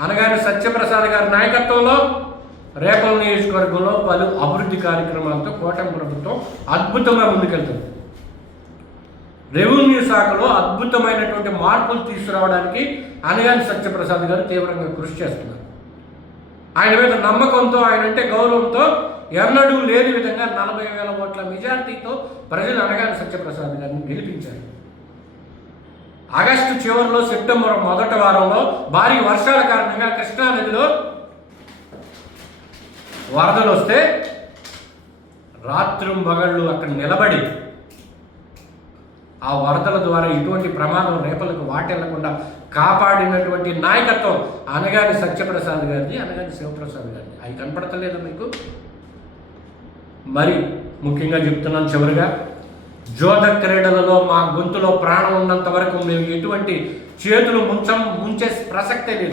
అనగానే సత్యప్రసాద్ గారి నాయకత్వంలో రేపల నియోజకవర్గంలో పలు అభివృద్ధి కార్యక్రమాలతో కూటమి ప్రభుత్వం అద్భుతంగా ముందుకెళ్తుంది. రెవెన్యూ శాఖలో అద్భుతమైనటువంటి మార్పులు తీసుకురావడానికి అనగాని సత్యప్రసాద్ గారు తీవ్రంగా కృషి చేస్తున్నారు. ఆయన మీద నమ్మకంతో ఆయన అంటే గౌరవంతో ఎన్నడూ లేని విధంగా నలభై వేల ఓట్ల మెజార్టీతో ప్రజలు అనగాని సత్యప్రసాద్ గారిని గెలిపించారు. ఆగస్టు చివరిలో సెప్టెంబర్ మొదటి వారంలో భారీ వర్షాల కారణంగా కృష్ణానదిలో వరదలు వస్తే రాత్రి మగళ్ళు అక్కడ నిలబడి ఆ వరదల ద్వారా ఇటువంటి ప్రమాదం రేపలకు వాటెళ్ళకుండా కాపాడినటువంటి నాయకత్వం అనగాని సత్యప్రసాద్ గారిది అనగాని శివప్రసాద్ గారిది. అవి కనపడతలేదా మీకు? మరి ముఖ్యంగా చెప్తున్నాను చివరిగా జోద క్రీడలలో మా గొంతులో ప్రాణం ఉన్నంత వరకు మేము ఎటువంటి చేతులు ముంచం ముంచే ప్రసక్తే లేదు.